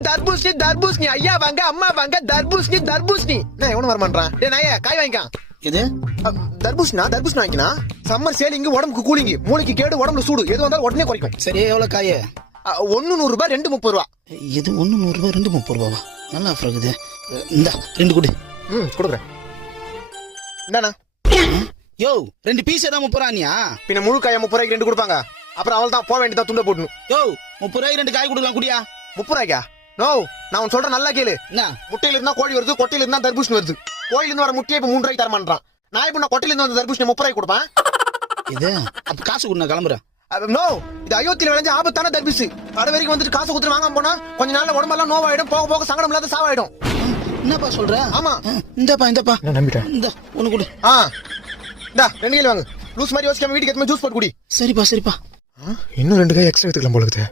தர்பூசணி தர்பூசணி ஐயா வாங்க அம்மா வாங்க தர்பூசணி தர்பூசணி நான் எவனும் வரமாட்டான் டே நாயே காய் வாங்கிக்கான் எது தர்பூசணி வாங்கினா சம்மர் சேலிங்கு உடம்புக்கு கூலிங்கு மூளைக்கு கேடு உடம்புல சூடு எது வந்தாலும் உடனே குறைக்கும் சரி எவ்வளவு காய 1 100 ரூபாய் 2 30 ரூபா இது 1 100 ரூபாய் 2 30 ரூபாவா நல்லா ஆஃபர் இருக்குது இந்த 2 கொடு கொடுக்குறேன் என்னண்ணா யோ 2 பீஸ் தான் 30 ரூபாயா பின்ன முழு காய 30 ரூபாய்க்கு 2 கொடுப்பாங்க அப்புறம் அவள் தான் போக வேண்டியதா துண்ட போடணும் யோ 30 ரூபாய்க்கு 2 காய் கொடுக்கலாம் குடியா 30 ரூபாய்க்கா நோ நான் உன் சொல்றேன் நல்லா கேளு என்ன முட்டையில இருந்தா கோழி வருது கொட்டையில இருந்தா தர்பூசணி வருது கோயில இருந்து வர முட்டையை இப்ப 3 ரூபாய்க்கு தரமாட்டான் நான் இப்ப நான் கொட்டையில இருந்து வந்த தர்பூசணி 30 ரூபாய்க்கு கொடுப்பேன் இது அப்ப காசு கொடு நான் கிளம்புறேன் நோ இது அயோத்தியில விளைஞ்ச ஆபத்தான தர்பூசு கடை வரைக்கும் வந்துட்டு காசு கொடுத்து வாங்காம போனா கொஞ்ச நாள்ல உடம்பெல்லாம் நோவாயிடும் போக போக சங்கடம் இல்லாத சாவாயிடும் என்னப்பா சொல்ற ஆமா இந்தப்பா நான் நம்பிட்டேன் இந்த ஒண்ணு கொடு இந்தா 2 கிலோ வாங்க லூஸ் மாதிரி யோசிக்காம வீட்டுக்கு எத்தனை ஜூஸ் போட்டு குடி சரிப்பா இன்னும் 2 காய் எக்ஸ்ட்ரா எடுத்துக்கலாம் போல இருக்குது